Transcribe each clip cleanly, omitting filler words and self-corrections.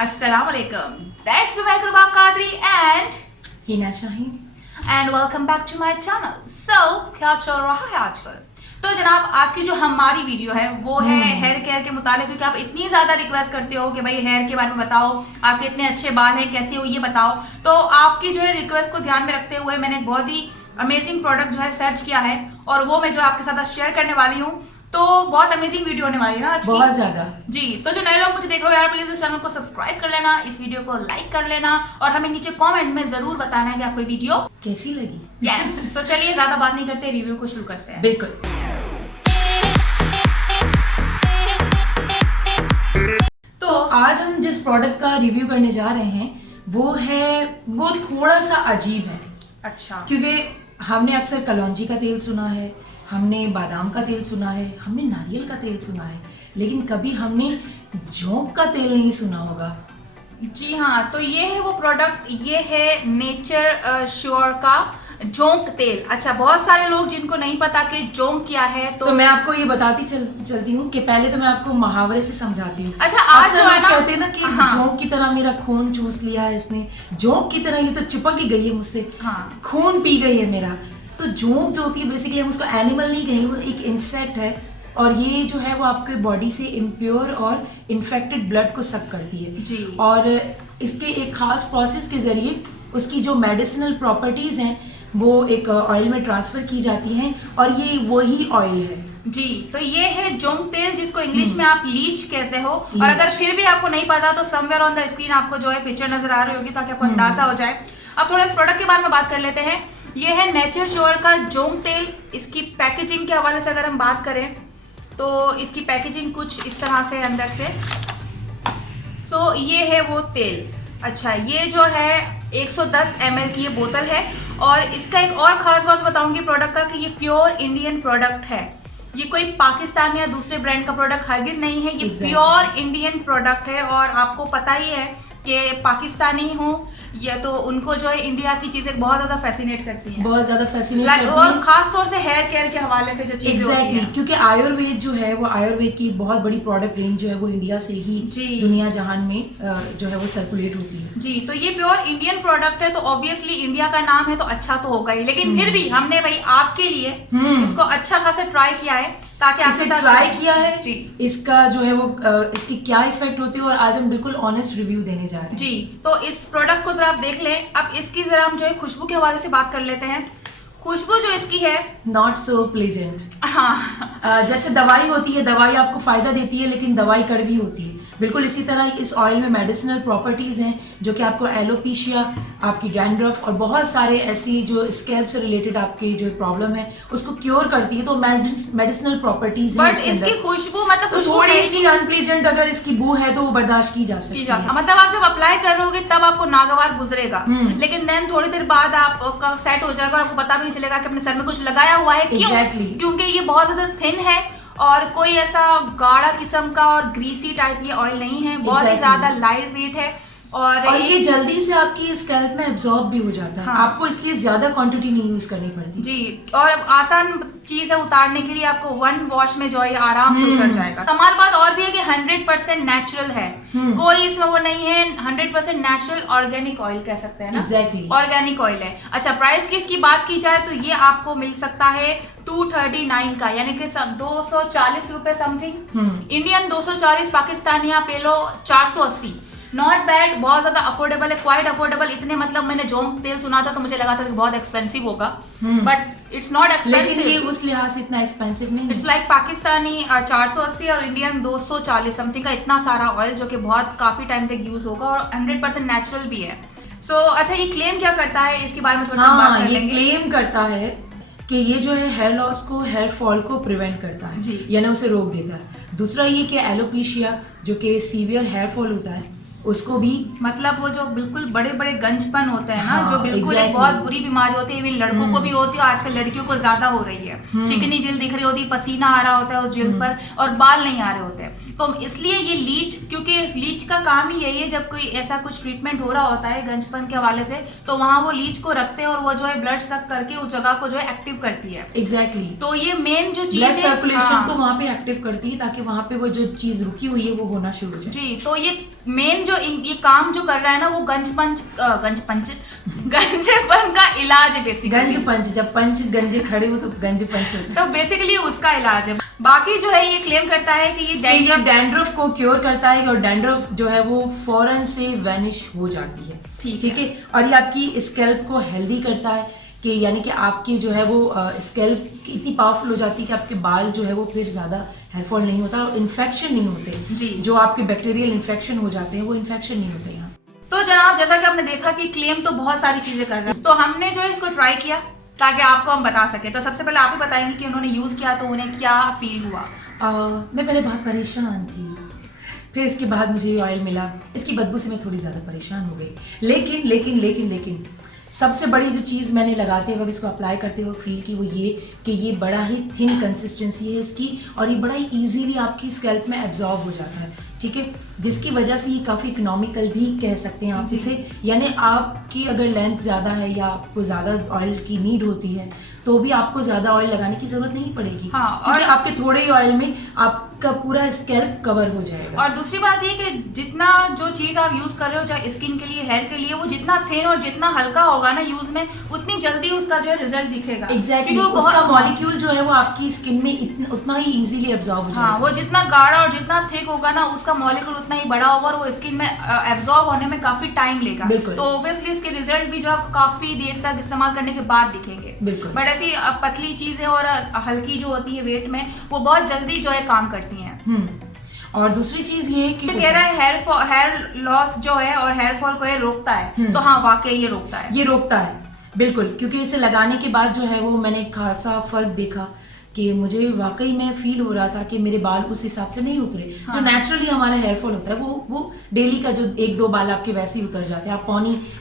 Assalamualaikum. That's Vivek Rubab Qadri and Hina Shaheen and welcome back to my channel. So क्या चल रहा है आजकल? तो जनाब आज की जो हमारी वीडियो है वो है हेयर केयर के मुतालिक, क्योंकि आप इतनी ज्यादा रिक्वेस्ट करते हो कि भाई हेयर के बारे में बताओ, आपके इतने अच्छे बाल हैं, कैसे हो ये बताओ। तो आपकी जो है रिक्वेस्ट को ध्यान में रखते हुए मैंने बहुत ही अमेजिंग प्रोडक्ट जो है सर्च किया है और वो मैं जो आपके साथ शेयर करने वाली हूँ। तो बहुत अमेजिंग वीडियो होने वाली है ना आज की? बहुत ज्यादा जी। तो जो नए लोग मुझे देख रहे हो यार, प्लीज इस चैनल को सब्सक्राइब कर लेना, इस वीडियो को लाइक कर लेना और हमें नीचे कमेंट में जरूर बताना है कि आपको वीडियो कैसी लगी। यस। तो चलिए ज्यादा बात नहीं करते, रिव्यू को शुरू करते हैं। बिल्कुल। तो आज हम जिस प्रोडक्ट का रिव्यू करने जा रहे हैं वो थोड़ा सा अजीब है। अच्छा। क्योंकि हमने अक्सर कलौंजी का तेल सुना है, हमने बादाम का तेल सुना है, हमने नारियल का तेल सुना है, लेकिन कभी हमने जौं का तेल नहीं सुना होगा। जी हाँ, तो ये है वो प्रोडक्ट, ये है नेचर श्योर का जोंक तेल। अच्छा, बहुत सारे लोग जिनको नहीं पता कि जोंक क्या है, तो मैं आपको ये बताती चलती हूँ कि पहले तो मैं आपको मुहावरे से समझाती हूँ। अच्छा, आज जो है ना कहते हैं ना कि हाँ। जोंक की तरह मेरा खून चूस लिया है इसने, जोंक की तरह ये तो चिपक ही गई है मुझसे, हाँ। खून पी गई है मेरा। तो जोंक जो होती है बेसिकली हम उसको एनिमल नहीं कहेंगे, वो एक इंसेक्ट है और ये जो है वो आपके बॉडी से इम्प्योर और इन्फेक्टेड ब्लड को सक करती है जी। और इसके एक खास प्रोसेस के जरिए उसकी जो मेडिसिनल प्रॉपर्टीज हैं वो एक ऑयल में ट्रांसफर की जाती हैं और ये वही ऑयल है। जी। तो ये है जोंक तेल, जिसको इंग्लिश में आप लीच कहते हो। और अगर फिर भी आपको नहीं पता तो समवेयर ऑन द स्क्रीन आपको जो है पिक्चर नजर आ रही होगी ताकि आपको अंदाजा हो जाए। अब थोड़ा इस प्रोडक्ट के बारे में बात कर लेते हैं। ये है नेचर श्योर का जोंक तेल। इसकी पैकेजिंग के हवाले से अगर हम बात करें तो इसकी पैकेजिंग कुछ इस तरह से अंदर से। सो ये है वो तेल। अच्छा, ये जो है 110 ml की ये बोतल है और इसका एक और खास बात बताऊंगी प्रोडक्ट का कि ये प्योर इंडियन प्रोडक्ट है। ये कोई पाकिस्तान या दूसरे ब्रांड का प्रोडक्ट हरगिज नहीं है, ये प्योर इंडियन प्रोडक्ट है। और आपको पता ही है कि पाकिस्तानी हो या तो उनको जो है इंडिया की चीजें बहुत ज्यादा फैसिनेट करती हैं, बहुत ज्यादा फैसिनेट करती हैं, और खास तौर से हेयर केयर के हवाले से जो चीजें होती हैं। क्योंकि आयुर्वेद जो है वो आयुर्वेद की बहुत बड़ी प्रोडक्ट रेंज जो है वो इंडिया से ही दुनिया जहान में जो है वो सर्कुलेट होती है। जी। तो ये प्योर इंडियन प्रोडक्ट है तो ऑब्वियसली इंडिया का नाम है तो अच्छा तो होगा ही, लेकिन फिर भी हमने भाई आपके लिए इसको अच्छा खासा ट्राई किया है ताकि आपके साथ ट्राई किया है जी। इसका जो है वो इसकी क्या इफेक्ट होती है और आज हम बिल्कुल ऑनेस्ट रिव्यू देने जा रहे हैं। जी। तो इस प्रोडक्ट को जरा आप देख लें। अब इसकी जरा हम जो है खुशबू के हवाले से बात कर लेते हैं। खुशबू जो इसकी है नॉट सो प्लेजेंट। हाँ। जैसे दवाई होती है, दवाई आपको फायदा देती है लेकिन दवाई कड़वी होती है, बिल्कुल इसी तरह इस ऑयल में मेडिसिनल प्रॉपर्टीज हैं जो कि आपको एलोपेशिया, आपकी डैंड्रफ और बहुत सारे ऐसी जो स्कैल्प से रिलेटेड आपकी जो प्रॉब्लम है उसको क्योर करती है। तो मेडिसिनल प्रॉपर्टीज हैं बट इसकी खुशबू मतलब तो थोड़ी सी अनप्लीजेंट अगर इसकी बू है तो वो बर्दाश्त की जा सकती है। मतलब आप जब अप्लाई कर रहे होगे तब आपको नागवार गुजरेगा, लेकिन देन थोड़ी देर बाद आपका सेट हो जाएगा और आपको पता भी नहीं चलेगा कि अपने सर में कुछ लगाया हुआ है। क्यों? क्योंकि ये बहुत ज्यादा थिन है और कोई ऐसा गाढ़ा किस्म का और ग्रीसी टाइप ये ऑयल नहीं है, बहुत ही ज्यादा लाइट वेट है और ये जल्दी से आपकी स्कैल्प में एब्जॉर्ब भी हो जाता है। हाँ। आपको इसलिए ज्यादा क्वांटिटी नहीं यूज करनी पड़ती जी। और आसान चीज है उतारने के लिए, आपको 1 वॉश में जो है आराम से उतर जाएगा। कमाल बात और भी है कि 100% नेचुरल है, कोई इसमें वो नहीं है। 100% नेचुरल ऑर्गेनिक ऑयल कह सकते हैं ना। एग्जैक्टली ऑर्गेनिक ऑयल है। अच्छा, प्राइस की इसकी बात की जाए तो ये आपको मिल सकता है 239 का, यानी कि 240 रुपए समथिंग। इंडियन 240, पाकिस्तानी आप ले लो 480। नॉट बैड, बहुत ज्यादा अफोर्डेबल है, क्वाइट अफोर्डेबल। इतने मतलब मैंने जोंक तेल सुना था तो मुझे लगा था कि बहुत एक्सपेंसिव होगा, बट इट्स नॉट एक्सपेंसिव। लेकिन ये उस लिहाज से इतना एक्सपेंसिव नहीं है। इट्स लाइक पाकिस्तानी 480 और इंडियन 240 समथिंग का इतना सारा ऑयल जो कि बहुत काफी टाइम तक यूज होगा और 100% नेचुरल भी है। सो अच्छा, ये क्लेम क्या करता है इसके बारे में थोड़ा सा बात कर लेंगे। ये क्लेम करता है कि ये जो है हेयर लॉस को, हेयर फॉल को प्रिवेंट करता है, यानी उसे रोक देता है। दूसरा ये कि एलोपेशिया जो कि सीवियर हेयर फॉल होता है उसको भी, मतलब वो जो बिल्कुल बड़े बड़े गंजपन होते हैं ना, जो बिल्कुल एक बहुत बुरी बीमारी होती है, इवन लड़कों को भी होती है, आजकल लड़कियों को ज्यादा हो रही है। चिकनी जिल्द दिख रही होती है, पसीना आ रहा होता है उस जिल्द पर और बाल नहीं आ रहे होते हैं। तो इसलिए ये लीच, क्योंकि इस लीच का काम ही यही है, जब कोई ऐसा कुछ ट्रीटमेंट हो रहा होता है गंजपन के हवाले से, तो वहाँ वो लीच को रखते हैं और वो जो है ब्लड सक करके उस जगह को जो है एक्टिव करती है। एग्जैक्टली तो ये मेन जो चीज ब्लड है, सर्कुलेशन को वहाँ पे एक्टिव करती है ताकि वहाँ पे वो जो चीज रुकी हुई है वो होना शुरू हो जाए। जी, तो ये मेन जो ये काम जो कर रहा है ना, वो गंजपन का इलाज है बेसिकली। गंज पंच, जब पंच गंजे खड़े हो तो गंज पंच होता है। तो बेसिकली उसका इलाज है। बाकी जो है ये क्लेम करता है कि ये डैंड्रफ को क्योर करता है और डैंड्रफ जो है वो फौरन से वैनिश हो जाती है। ठीक है। और ये आपकी स्कैल्प को हेल्दी करता है कि यानी कि आपकी जो है वो स्कैल्प इतनी पावरफुल हो जाती है कि आपके बाल जो है वो फिर ज़्यादा हेयर फॉल नहीं होता और इन्फेक्शन नहीं होते। जी, जो आपके बैक्टीरियल इन्फेक्शन हो जाते हैं वो इन्फेक्शन नहीं होते यहाँ। तो जनाब, जैसा कि आपने देखा कि क्लेम तो बहुत सारी चीजें कर रहे हैं, तो हमने जो है इसको ट्राई किया ताकि आपको हम बता सके। तो सबसे पहले आप ही बताएंगे कि उन्होंने यूज किया तो उन्हें क्या फील हुआ। मैं पहले बहुत परेशान थी, फिर इसके बाद मुझे ये ऑयल मिला, इसकी बदबू से मैं थोड़ी ज़्यादा परेशान हो गई। लेकिन लेकिन लेकिन लेकिन सबसे बड़ी जो चीज़ मैंने लगाते वक्त इसको अप्लाई करते हुए फील की वो ये कि ये बड़ा ही थिन कंसिस्टेंसी है इसकी और ये बड़ा ही इजीली आपकी स्कैल्प में एब्जॉर्ब हो जाता है। ठीक है, जिसकी वजह से ये काफ़ी इकोनॉमिकल भी कह सकते हैं आप इसे। यानी आपकी अगर लेंथ ज़्यादा है या आपको ज़्यादा ऑयल की नीड होती है तो भी आपको ज़्यादा ऑयल लगाने की ज़रूरत नहीं पड़ेगी। हाँ, क्योंकि आपके थोड़े ही ऑयल में आपका पूरा स्कैल्प कवर हो जाएगा। और दूसरी बात ये कि जितना जो चीज आप यूज कर रहे हो, चाहे स्किन के लिए, हेयर के लिए, वो जितना थिन और जितना हल्का होगा ना यूज में, उतनी जल्दी उसका जो है रिजल्ट दिखेगा। एग्जैक्टली, उसका मॉलिक्यूल जो है वो आपकी स्किन में उतना ही इजीली एब्जॉर्ब हो जाएगा। हाँ, वो जितना गाढ़ा और जितना थिक होगा ना, उसका मॉलिक्यूल उतना ही बड़ा होगा और वो स्किन में एब्जॉर्ब होने में काफी टाइम लेगा। तो ऑब्वियसली इसके रिजल्ट भी जो आपको काफी देर तक इस्तेमाल करने के बाद दिखेंगे। बिल्कुल। बट ऐसी पतली चीजें और हल्की जो होती है वेट में, वो बहुत जल्दी जो है काम करती हैं। और दूसरी चीज ये कि कह रहा है हेयर लॉस जो है और हेयर फॉल को ये रोकता है, तो हाँ वाकई ये रोकता है। ये रोकता है बिल्कुल, क्योंकि इसे लगाने के बाद जो है वो मैंने खासा फर्क देखा कि मुझे वाकई में फील हो रहा था कि मेरे बाल उस हिसाब से नहीं उतरे। हाँ। जो नेचुरली हमारा हेयर फॉल होता है वो डेली का जो 1-2 बाल आपके वैसे ही उतर जाते हैं। आप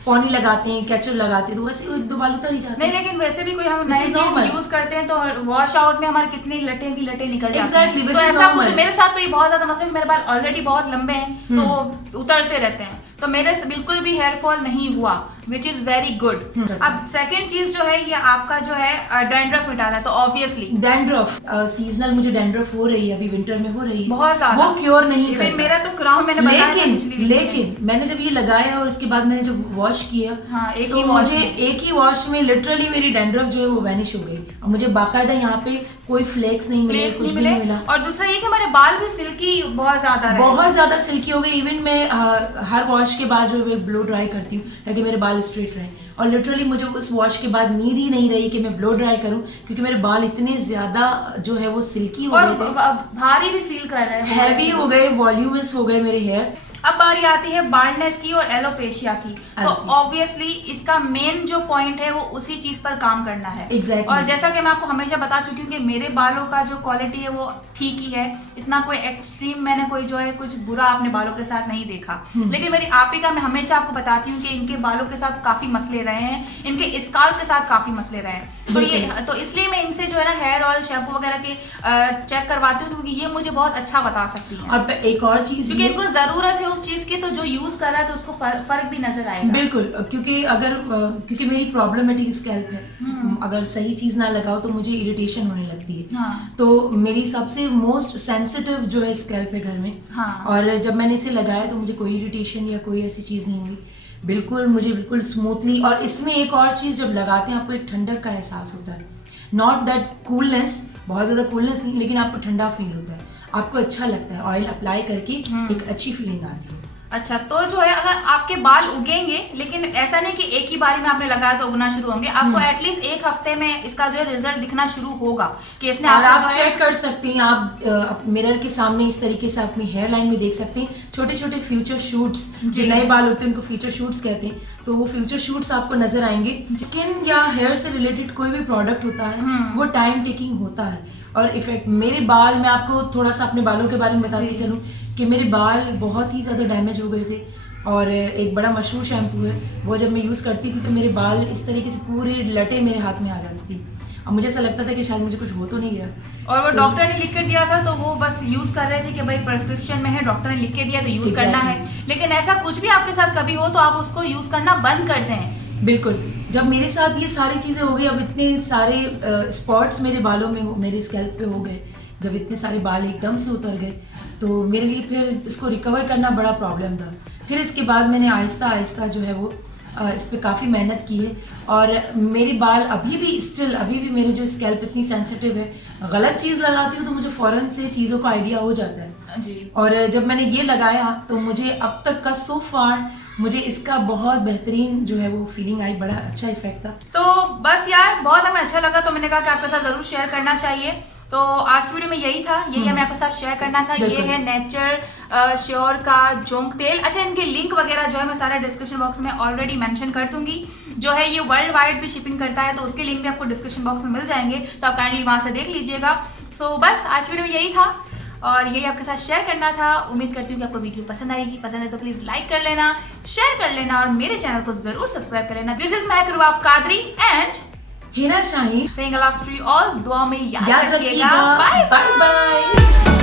पौनी लगाते हैं, कैचर लगाते हैं तो वैसे 1-2 बाल उतर ही जाते हैं। नहीं, लेकिन वैसे भी कोई हम नई चीज यूज करते हैं तो वॉश आउट में हमारे कितनी लटे की लटे निकल जाती हैं। एग्जैक्टली, तो ऐसा कुछ मेरे साथ तो ये बहुत ज्यादा मसला है, मेरे बाल ऑलरेडी बहुत लंबे हैं तो उतरते रहते हैं, तो मेरे से बिल्कुल भी हेयर फॉल नहीं हुआ, विच इज वेरी गुड। अब सेकंड चीज जो है ये आपका जो है डैंड्रफ मिटाता है। तो ऑब्वियसली डैंड्रफ सीजनल मुझे डैंड्रफ हो रही है, अभी विंटर में हो रही है बहुत ज्यादा, वो क्योर नहीं करता। मेरा तो क्राउन मैंने बताया लेकिन मैंने जब ये लगाया और इसके बाद मैंने जब वॉश किया, हाँ, तो मुझे एक ही वॉश में लिटरली मेरी डैंड्रफ जो है वो वैनिश हो गई और मुझे बाकायदा यहाँ पे कोई फ्लेक्स नहीं मिले, कुछ भी नहीं मिला। और दूसरा ये कि हमारे बाल भी सिल्की बहुत ज्यादा सिल्की हो गई। इवन मैं हर वॉश के बाद जो है ब्लो ड्राई करती हूँ ताकि मेरे बाल स्ट्रेट रहें, और लिटरली मुझे उस वॉश के बाद नीड ही नहीं रही कि मैं ब्लो ड्राई करूं क्योंकि मेरे बाल इतने ज्यादा जो है वो सिल्की हो गए थे, भारी भी फील कर रहे हैं, हैवी हो गए, वॉल्यूमस हो गए मेरे हेयर। अब बारी आती है बाल्डनेस की और एलोपेशिया की। तो ऑब्वियसली इसका मेन जो पॉइंट है वो उसी चीज पर काम करना है। Exactly. और जैसा कि मैं आपको हमेशा बता चुकी हूँ कि मेरे बालों का जो क्वालिटी है वो ठीक ही है, इतना कोई एक्सट्रीम मैंने कोई जो है कुछ बुरा अपने बालों के साथ नहीं देखा। लेकिन मेरी आपी का मैं हमेशा आपको बताती हूँ कि इनके बालों के साथ काफी मसले रहे हैं, इनके स्काल्प के साथ काफी मसले रहे हैं। तो इसलिए मैं इनसे जो है ना हेयर ऑयल, शैम्पू वगैरह के चेक करवाती हूँ क्योंकि ये मुझे बहुत अच्छा बता सकती है। और एक और चीज, क्योंकि इनको जरूरत है उस चीज की, तो जो यूज कर रहा है तो उसको फर्क भी नजर आएगा। बिल्कुल, क्योंकि मेरी प्रॉब्लमेटिक स्कैल्प है, अगर सही चीज ना लगाओ तो मुझे इरिटेशन होने लगती है। हाँ। तो मेरी सबसे मोस्ट सेंसिटिव जो है स्कैल्प है घर में। हाँ। और जब मैंने इसे लगाया तो मुझे कोई इरिटेशन या कोई ऐसी चीज नहीं हुई, मुझे बिल्कुल स्मूथली। और इसमें एक और चीज, जब लगाते हैं आपको एक ठंडक का एहसास होता है, नॉट दैट कूलनेस, बहुत ज्यादा कूलनेस नहीं, लेकिन आपको ठंडा फील होता है, आपको अच्छा लगता है। ऑयल अप्लाई करके एक अच्छी फीलिंग आती है। अच्छा, तो जो है अगर आपके बाल उगेंगे, लेकिन ऐसा नहीं कि एक ही बारी में आपने लगाया तो उगना शुरू होंगे, आपको एटलीस्ट 1 हफ्ते में इसका जो है रिजल्ट दिखना शुरू होगा कि इसने। और आप चेक कर सकते हैं, आप मिरर के सामने इस तरीके से अपनी हेयर लाइन में देख सकते हैं छोटे छोटे फ्यूचर शूट्स, जो नए बाल होते हैं उनको फ्यूचर शूट्स कहते हैं, तो वो फ्यूचर शूट्स आपको नजर आएंगे। स्किन या हेयर से रिलेटेड कोई भी प्रोडक्ट होता है वो टाइम टेकिंग होता है। और इफेक्ट मेरे बाल, मैं आपको थोड़ा सा अपने बालों के बारे में बताती चलूँ कि मेरे बाल बहुत ही ज़्यादा डैमेज हो गए थे, और एक बड़ा मशहूर शैम्पू है वो जब मैं यूज़ करती थी तो मेरे बाल इस तरीके से पूरे लटे मेरे हाथ में आ जाती थी। और मुझे ऐसा लगता था कि शायद मुझे कुछ हो तो नहीं गया। और वो डॉक्टर ने लिख कर दिया था तो वो बस यूज कर रहे थे कि भाई प्रिस्क्रिप्शन में है, डॉक्टर ने लिख के दिया तो यूज करना है। लेकिन ऐसा कुछ भी आपके साथ कभी हो तो आप उसको यूज करना बंद कर दें। बिल्कुल। जब मेरे साथ ये सारी चीज़ें हो गई, अब इतने सारे स्पॉट्स मेरे बालों में मेरे स्कैल्प पे हो गए, जब इतने सारे बाल एकदम से उतर गए तो मेरे लिए फिर इसको रिकवर करना बड़ा प्रॉब्लम था। फिर इसके बाद मैंने आहिस्ता आहिस्ता जो है वो इस पर काफ़ी मेहनत की है और मेरे बाल अभी भी मेरे जो स्कैल्प इतनी सेंसिटिव है, गलत चीज़ लगाती हूँ तो मुझे फ़ौरन से चीज़ों का आइडिया हो जाता है जी। और जब मैंने ये लगाया तो मुझे अब तक का सो फार मुझे इसका बहुत बेहतरीन जो है वो फीलिंग आई, बड़ा अच्छा इफेक्ट था। तो बस यार बहुत हमें अच्छा लगा तो मैंने कहा कि आपके साथ जरूर शेयर करना चाहिए। तो आज की वीडियो में यही था, यही हमें आपके साथ शेयर करना था। ये है नेचर श्योर का जोंक तेल। अच्छा, इनके लिंक वगैरह जो है मैं सारा डिस्क्रिप्शन बॉक्स में ऑलरेडी मेंशन कर दूंगी। जो है ये वर्ल्ड वाइड भी शिपिंग करता है तो उसके लिंक भी आपको डिस्क्रिप्शन बॉक्स में मिल जाएंगे, तो आप काइंडली वहां से देख लीजिएगा। सो बस आज की वीडियो में यही था और यही आपके साथ शेयर करना था। उम्मीद करती हूँ कि आपको वीडियो पसंद आएगी। पसंद है तो प्लीज लाइक कर लेना, शेयर कर लेना और मेरे चैनल को जरूर सब्सक्राइब कर लेना। This is Mahak Rubab Qadri and Hina Shaheen saying Allah to you all. दुआ में याद रखिएगा। रखिएगा। Bye bye bye.